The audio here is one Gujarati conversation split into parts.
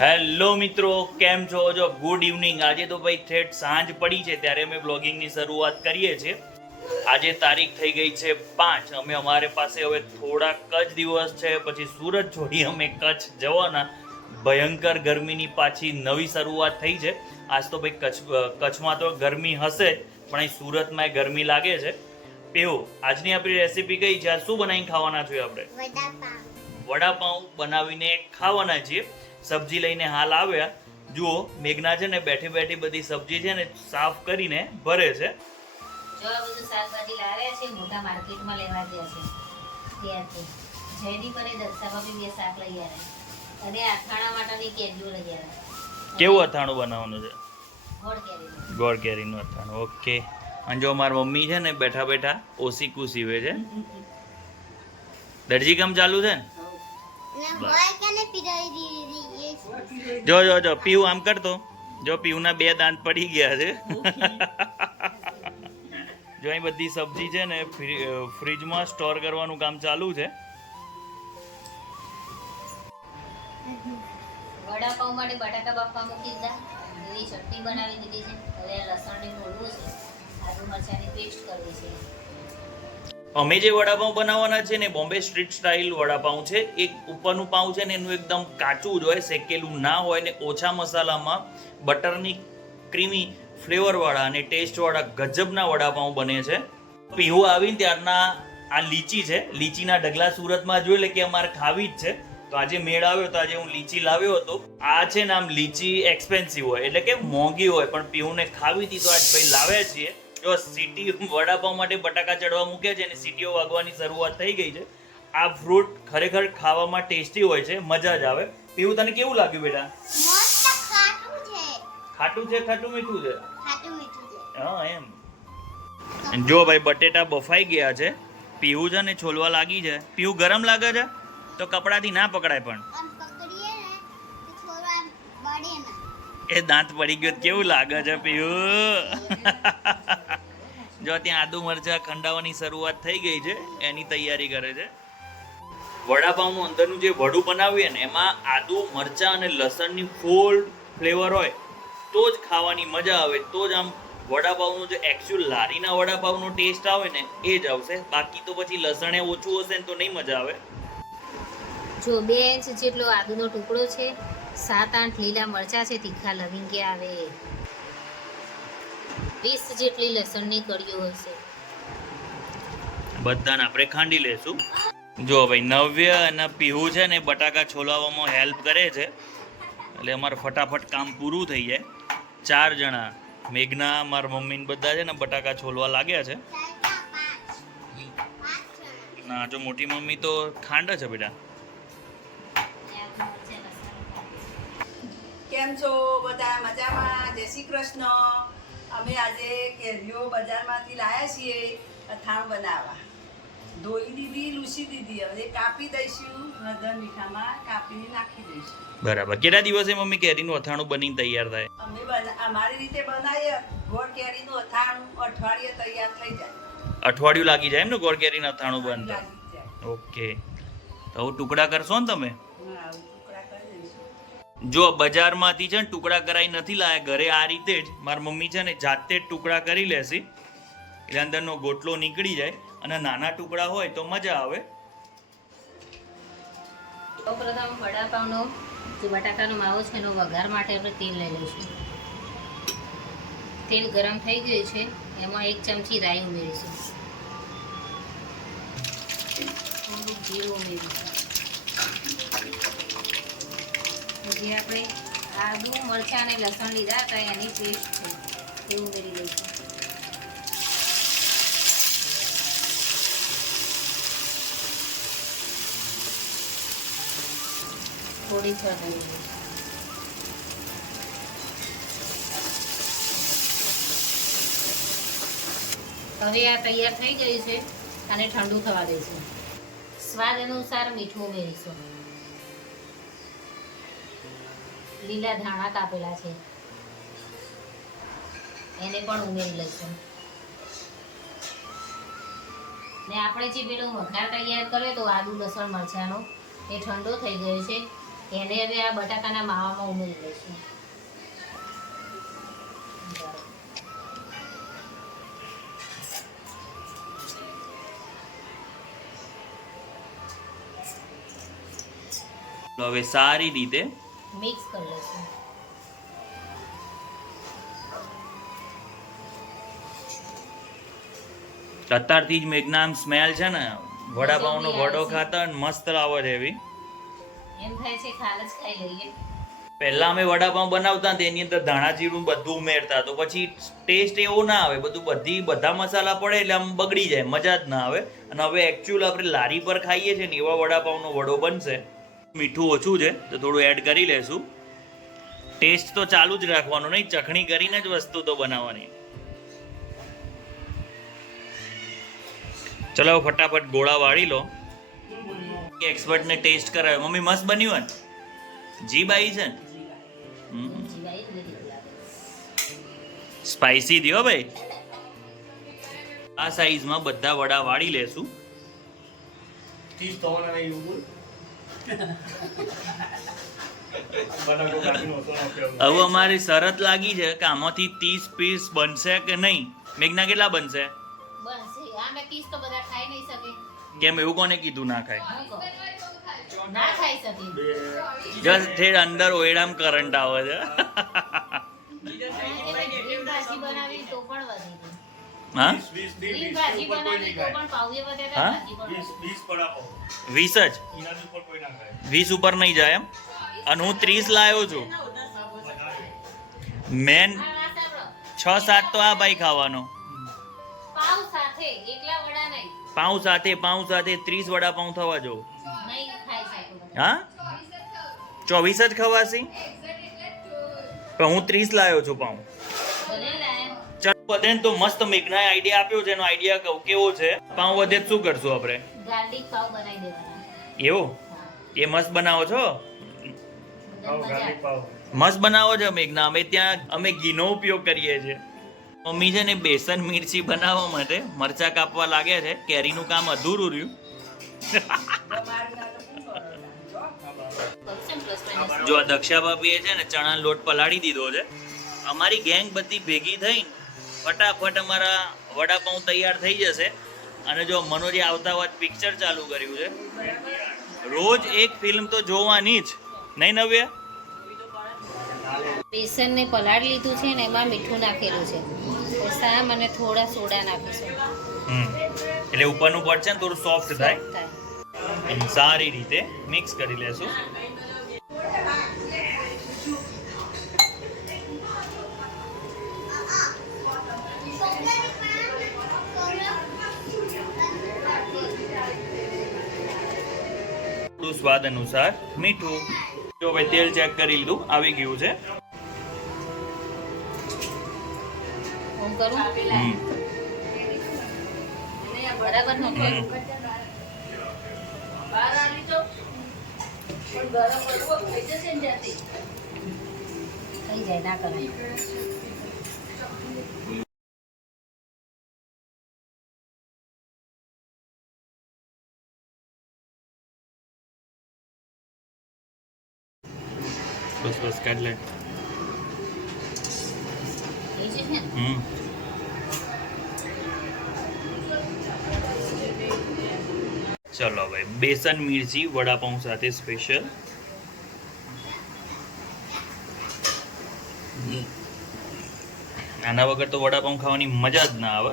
હેલો મિત્રો, કેમ છો? જો ગુડ ઇવનિંગ. આજે તો ભાઈ ઠેઠ સાંજ પડી છે ત્યારે અમે બ્લોગિંગની શરૂઆત કરીએ છીએ. આજે તારીખ થઈ ગઈ છે 5. અમે અમારે પાસે હવે થોડાક જ દિવસ છે, પછી સુરત છોડી અમે કચ્છ જવાના. ભયંકર ગરમીની પાછી નવી શરૂઆત થઈ છે. આજ તો ભાઈ કચ્છમાં તો ગરમી હશે જ, પણ અહીં સુરતમાં ગરમી લાગે છે. પેહુ, આજની આપણી રેસીપી કઈ છે? આજ શું બનાવીને ખાવાના છીએ આપણે? વડાપાઉં બનાવીને ખાવાના છીએ. સબ્જી લઈને હાલ આવ્યા. જુઓ, મેઘના છે ને બેઠી બેઠી બધી સબ્જી છે ને સાફ કરીને ભરે છે. જો આ બધું શાકભાજી લાવ્યા છે, મોટા માર્કેટમાં લેવા ગયા છે ત્યાંથી. જયદીપ અને દક્ષામાં બી બે શાક લઈ આવ્યા અને અથાણા માટેની કેરીઓ લઈ આવ્યા. કેવું અથાણું બનાવવાનું છે? ગોળ કેરીનું. ગોળ કેરીનું અથાણું. ઓકે. અને જો મારી મમ્મી છે ને બેઠા બેઠા ઓસીકું સીવે છે. દરજી કામ ચાલુ છે ને? જો જો જો પીવું આમ કરતો. જો પીવુંના 2 દાંત પડી ગયા છે. જો અહીં બધી સબ્જી છે ને ફ્રીજમાં સ્ટોર કરવાનું કામ ચાલુ છે. વડાપાઉં માટે બટાકા બાફવા મૂકી દીધા. એવી ચટણી બનાવી દીધી છે. હવે આ લસણની મોડું છે, આદુ મરચાંની પેસ્ટ કરવી છે. અમે જે વડાપાઉં બનાવવાના છે ને બોમ્બે સ્ટ્રીટ સ્ટાઇલ વડાપાઉં છે. એક ઉપરનું પાઉં છે ને એનું એકદમ કાચું જ હોય, શેકેલું ના હોય ને ઓછા મસાલામાં બટરની ક્રીમી ફ્લેવરવાળા અને ટેસ્ટવાળા ગજબના વડાપાઉં બને છે. પીહુ આવીને ત્યારના આ લીચી છે. લીચીના ઢગલા સુરતમાં જોઈ લે કે અમારે ખાવી જ છે, તો આજે મેળ આવ્યો તો આજે હું લીચી લાવ્યો હતો. આ છે ને આમ લીચી એક્સપેન્સિવ હોય એટલે કે મોંઘી હોય, પણ પીહુને ખાવી હતી તો આજ ભાઈ લાવ્યા છીએ. જો સીટી વડાપાઉં માટે બટાકા ચડવા મૂક્યા છે અને સીટીઓ વાગવાની શરૂઆત થઈ ગઈ છે. આ ફ્રૂટ ખરેખર ખાવામાં ટેસ્ટી હોય છે, મજા જ આવે. પીવું, તને કેવું લાગ્યું બેટા? મસ્ત ખાટું છે. ખાટું છે? ખાટું મીઠું છે? ખાટું મીઠું છે. હા એમ. જો ભાઈ બટેટા બફાઈ ગયા છે. પીવું છે ને છોલવા લાગી છે. પીવું ગરમ લાગે છે તો કપડાથી ના પકડાય, પણ આમ પકડીએ ને તો થોડું આમ બળે ના. એ દાંત પડી ગયો તો કેવું લાગે છે પીવું? જો ત્યાં આદુ મરચા ખંડાવાની શરૂઆત થઈ ગઈ છે, એની તૈયારી કરે છે. વડાપાઉંનું અંદરનું જે વડું બનાવીએ ને એમાં આદુ મરચા અને લસણની ફૂલ ફ્લેવર હોય તો જ ખાવાની મજા આવે, તો જ આમ વડાપાઉંનો જે એકચ્યુઅલ લારીના વડાપાઉંનો ટેસ્ટ આવે ને એ જ આવશે. બાકી તો પછી લસણે ઓછું હશે ને તો નહીં મજા આવે. જો 2 ઇંચ જેટલો આદુનો ટુકડો છે, 7-8 લીલા મરચાં છે, તીખા લવિંગે આવે, 20 જેટલી લસણની કળીઓ હશે. બધાને આપણે ખાંડી લેશું. જો ભાઈ નવ્ય અને પીહુ છે ને બટાકા છોલાવવામાં હેલ્પ કરે છે, એટલે અમારે ફટાફટ કામ પૂરું થઈ જાય. 4 જણા, મેઘના, મારા મમ્મી બધા છે ને બટાકા છોલવા લાગ્યા છે. ના, જો મોટી મમ્મી તો ખાંડ છે બેટા. કેમ છો બધા? મજામાં? જય શ્રી કૃષ્ણ. અમે આજે કેરીઓ બજારમાંથી લાવ્યા છીએ અથાણું બનાવવા. ધોઈ દીધી, લૂસી દીધી. હવે કાપી દઈશું, હળદર મીઠામાં કાપીને નાખી દઈશું. બરાબર. કેટલા દિવસે મમ્મી કેરીનું અથાણું બનીને તૈયાર થાય? અમે અમારી રીતે બનાવીએ ગોળ કેરીનું અથાણું અઠવાડિયે તૈયાર થઈ જાય. અઠવાડિયું લાગી જાય એમ ને ગોળ કેરીનું અથાણું બનતા? લાગી જાય. ઓકે. તો હું ટુકડા કરશો ને તમે? હા, આવું ટુકડા કરી દઈશું. જો બજારમાંથી છે ને ટુકડા કરાઈ નથી લાયા, ઘરે આ રીતે જ મારી મમ્મી છે ને જાતે જ ટુકડા કરી લેશી, એટલે અંદરનો ગોટલો નીકળી જાય. અને નાના ટુકડા હોય તો મજા આવે. સૌપ્રથમ વડાપાઉંનો જે બટાકાનો માવો છે એનો વઘાર માટે આપણે તેલ લઈ લઈશું. તેલ ગરમ થઈ ગયું છે, એમાં 1 ચમચી રાઈ ઉમેરીશું, થોડું જીરું ઉમેરીશું, જે આપણે આદુ મરચાં અને લસણ લીધા હતા એની પેસ્ટ છે એ ઉમેરી દઈશું. થોડી હળદર ઉમેરીશું. હવે આ તૈયાર થઈ ગયું છે અને ઠંડુ થવા દઈશું. સ્વાદ અનુસાર મીઠું ઉમેરીશું. લીલા ધાણા કાપેલા છે એને પણ ઉમેરી લઈશું. ને આપણે જે પેલો વઘાર તૈયાર કર્યો તો આદુ લસણ મરચાંનો એ ઠંડો થઈ ગયો છે. એને હવે આ બટાકાના માવામાં ઉમેરી દઈશું. હવે સારી રીતે મિક્સ કરી લઈશું. અત્યારથી જ મેઘના આમ સ્મેલ છે ને વડાપાઉંનો વડો ખાતા ને મસ્ત લાવે છે એવી. એમ થાય છે ખાલ જ ખાઈ લઈએ. પહેલા અમે વડાપાઉં બનાવતા ને એની અંદર ધાણા જીરું બધું ઉમેરતા તો પછી ટેસ્ટ એવો ના આવે, બધા મસાલા પડે એટલે આમ બગડી જાય, મજા જ ના આવે. અને હવે એકચ્યુઅલ આપણે લારી પર ખાઈએ છીએ ને એવા વડાપાઉંનો વડો બનશે. મીઠું ઓછું છે તો થોડું એડ કરી લેશું. ટેસ્ટ તો ચાલુ જ રાખવાનો, નહીં ચખણી કરીને જ વસ્તુ તો બનાવવાની. ચલો ફટાફટ ગોળા વાળી લો. એક્સપર્ટને ટેસ્ટ કરાવે. મમ્મી મસ્ત બન્યું હોય ને? જીભ આવી છે ને? જીવાઈ બધી લાગે. સ્પાઈસી દ્યો ભાઈ. આ સાઈઝમાં બધા વડા વાળી લેશું. હવે અમારી શરત લાગી છે કે આમાંથી 30 પીસ બનશે કે નહીં. મેઘના કેટલા બનશે? બનશે. આ મેં 30 તો બધા ખાઈ નહીં શકે. કેમ એવું કોને કીધું ના ખાય? હું કહું. ના ખાઈ શકે. જસ્ટ ઠેડ અંદર ઓયડામ કરંટ આવે છે. ગ્રીન ભાજી બનાવી તો પણ વધી ગઈ. હા ગ્રીન ભાજી બનાવી તો પણ પાઉએ વધે તો હા? ભાજી પણ વધી. 20 જ 20 ઉપર નહીં જાય એમ. અને હું 30 લાવ્યો છું. મેન આ વાત સાંભળો. 6-7 તો આ ભાઈ ખાવાનો. પાઉં સાથે એકલા વડા નહીં. પાઉં સાથે 30 વડાપાઉં થવા જો. નહીં ખાઈ શકો. હા 24 જ ખવાશી. પણ હું 30 લાવ્યો છું પાઉં. ભલે લાયા. ચાલો વધે ને તો મસ્ત મેઘનાએ આઈડિયા આપ્યો છે. એનો આઈડિયા કહું કેવો છે? પાઉં વધે તો શું કરશું આપણે? ગાર્લિક પાવ બનાવી દેવાના. એવું હા. એ મસ્ત બનાવો છો? બધાને મજા. મસ્ત બનાવો છો મેઘના. અમે ઘીનો ઉપયોગ કરીએ છીએ. મમ્મી છે ને બેસન મિર્ચી બનાવવા માટે મરચા કાપવા લાગ્યા છે. કેરીનું કામ અધૂરું રહ્યું. પક્ષમ પ્લસ માઇનસ. જો આ દક્ષા ભાભીએ છે ને ચણાનો લોટ પલાળી દીધો છે. અમારી ગેંગ બધી ભેગી થઈને ફટાફટ અમારા વડાપાઉં તૈયાર થઈ જશે. અને જો મનોજે આવતા વાત પિક્ચર ચાલુ કર્યું છે. રોજ એક ફિલ્મ તો જોવાની જ નહીં નવ્ય? બેસનને પલાળી લીધું છે ને એમાં મીઠું નાખેલું છે. સામ અને થોડા સોડા નાખીશું. એટલે ઉપરનું પડશે ને થોડું સોફ્ટ થાય. થાય. અને સારી રીતે મિક્સ કરી લેશું. થોડું સ્વાદ અનુસાર મીઠું. જો ભાઈ તેલ ચેક કરી લીધું, આવી ગયું છે. હું કરું બરાબર નથી. થઈ જાય ના કરાય. બસ કાઢ લે. થઈ જશે ને? ચલો ભાઈ બેસન મિર્ચી વડાપાઉં સાથે સ્પેશિયલ. આના વગર તો વડાપાઉં ખાવાની મજા જ ના આવે.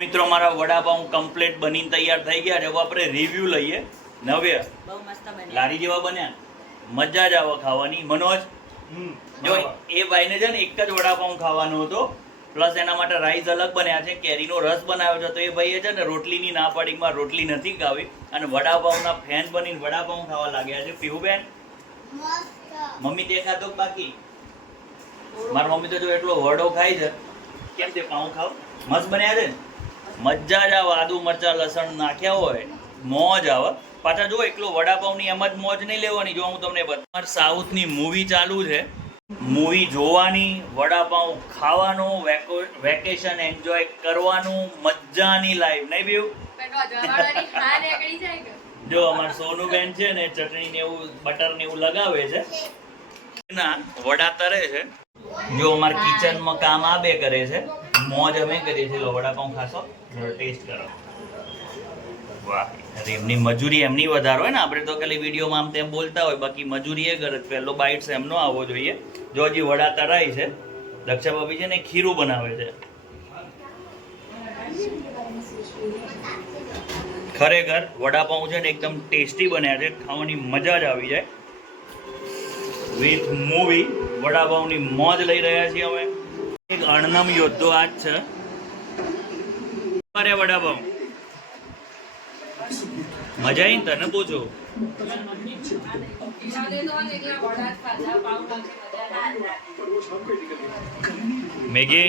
મિત્રો મારા વડાપાઉં કમ્પ્લીટ બનીને તૈયાર થઈ ગયા છે. હવે આપણે રિવ્યુ લઈએ. નવ્ય બહુ મસ્ત બન્યા. લારી જેવા બન્યા? મજા જ આવે ખાવાની. મનોજ જો એ ભાઈને છે ને એક જ વડાપાઉં ખાવાનો હતો, પ્લસ એના માટે રાઈસ અલગ બન્યા છે, કેરીનો રસ બનાવ્યો છે. તો એ ભાઈએ છે ને રોટલીની ના પાડી, માં રોટલી નથી ખાવી અને વડાપાઉંના ફેન બનીને વડાપાઉં ખાવા લાગ્યા છે. પીહુબેન, મસ્ત. મમ્મી તે ખાધો કે બાકી? મારી મમ્મી તો જો એટલો વડો ખાય છે. કેમ તે પાઉં ખાવ? મસ્ત બન્યા છે ને? મજા જ આવે. આદુ મરચા લસણ નાખ્યા હોય મોજ આવે. પાછા જો એકલો વડાપાઉંની એમ જ મોજ નહીં લેવાની. જો હું તમને બતાવું, સાઉથની મૂવી ચાલુ છે, મૂવી જોવાની, વડાપાઉં ખાવાનું, વેકેશન એન્જોય કરવાનું, મજાની લાઈફ નહીં બીયું? જો અમાર સોનુબેન છે ને ચટણી ને એવું બટર ને એવું લગાવે છે, ના વડા તરે છે. જો અમાર કિચનમાં કામ આ બે કરે છે, મોજ અમે કરીએ છીએ. લો વડાપાઉં ખાશો? ટેસ્ટ કરો. વાહ, અરે એમની મજૂરી એમની વધારે હોય ને, આપણે તો ખાલી વિડીયોમાં આમ તેમ બોલતા હોય, બાકી મજૂરી એ કરે. પહેલો બાઇટ્સ એમનો આવવો જોઈએ. જો હજી વડા તરાય છે, દક્ષા ભાભી છે ને ખીરું બનાવે છે. ખરેખર વડાપાઉં છે ને એકદમ ટેસ્ટી બન્યા છે, ખાવાની મજા જ આવી જાય. વિથ મૂવી વડાપાઉંની મોજ લઈ રહ્યા છીએ અમે. એક અણનમ યોદ્ધો આ જ છે. અરે વડાપાઉં મજા આવી ને? તને પૂછું મેગી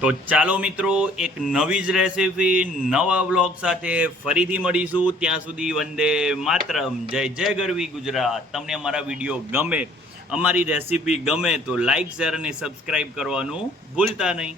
તો ચાલો મિત્રો, એક નવી જ રેસીપી નવા વ્લોગ સાથે ફરીથી મળીશું. ત્યાં સુધી વંદે માતરમ. જય જય ગરવી ગુજરાત. તમને અમારા વિડીયો ગમે, અમારી રેસીપી ગમે તો લાઈક, શેર અને સબસ્ક્રાઈબ કરવાનું ભૂલતા નહીં.